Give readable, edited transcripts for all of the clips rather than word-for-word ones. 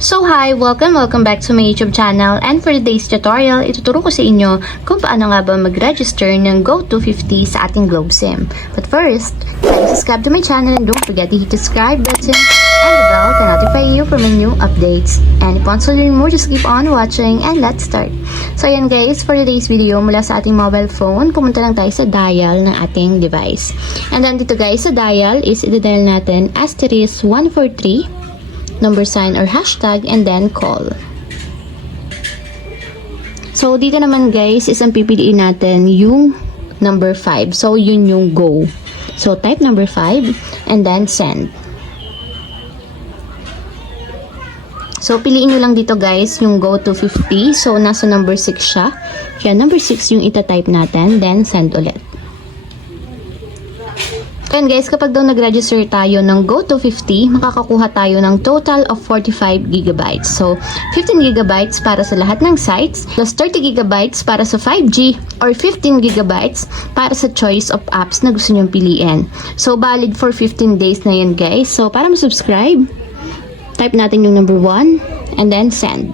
So hi! Welcome back to my YouTube channel, and for today's tutorial, ituturo ko sa inyo kung paano nga ba mag-register ng GO250 sa ating Globe SIM. But first, please subscribe to my channel and don't forget to hit the subscribe button and the bell to notify you for my new updates. And if you want to learn more, just keep on watching and let's start. So ayan guys, for today's video, mula sa ating mobile phone, pumunta lang tayo sa dial ng ating device. And then dito guys, sa dial is i-dial natin *143 number sign or hashtag and then call. So dito naman guys is ang pipiliin natin yung number 5. So yun yung go. So type number 5 and then send. So piliin nyo lang dito guys yung GO250. So nasa number 6 siya. Kaya number 6 yung itatype natin, then send ulit. And guys, kapag daw nag-register tayo ng GO250, makakakuha tayo ng total of 45 GB. So, 15 GB para sa lahat ng sites, plus 30 GB para sa 5G, or 15 GB para sa choice of apps na gusto nyong piliin. So, valid for 15 days na yan guys. So, para ma-subscribe, type natin yung number 1, and then send.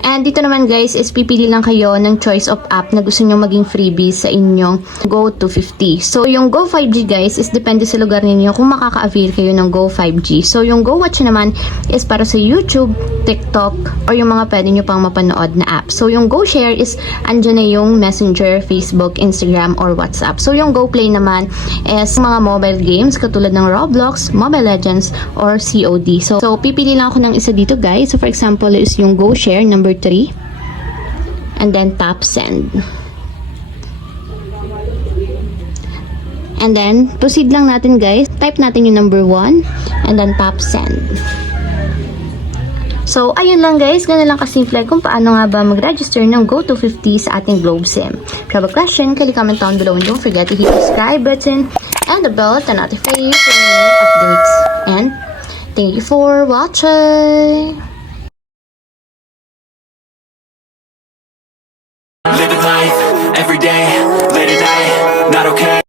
And dito naman guys is pipili lang kayo ng choice of app na gusto nyo maging freebies sa inyong GO250. So yung Go 5G guys is depende sa lugar ninyo kung makaka-avail kayo ng Go 5G. So yung Go Watch naman is para sa YouTube, TikTok, or yung mga pwede nyo pang mapanood na app. So yung Go Share is andyan na yung Messenger, Facebook, Instagram, or WhatsApp. So yung Go Play naman is mga mobile games katulad ng Roblox, Mobile Legends, or COD. So pipili lang ako ng isa dito guys. So for example is yung Go Share number 3 and then tap send. And then proceed lang natin guys. Type natin yung number 1 and then tap send. So ayun lang guys, ganun lang kasimple kung paano nga ba mag-register ng GO250 sa ating Globe SIM. If you have a question, kindly comment down below and don't forget to hit the subscribe button and the bell to notify you for new updates. And thank you for watching.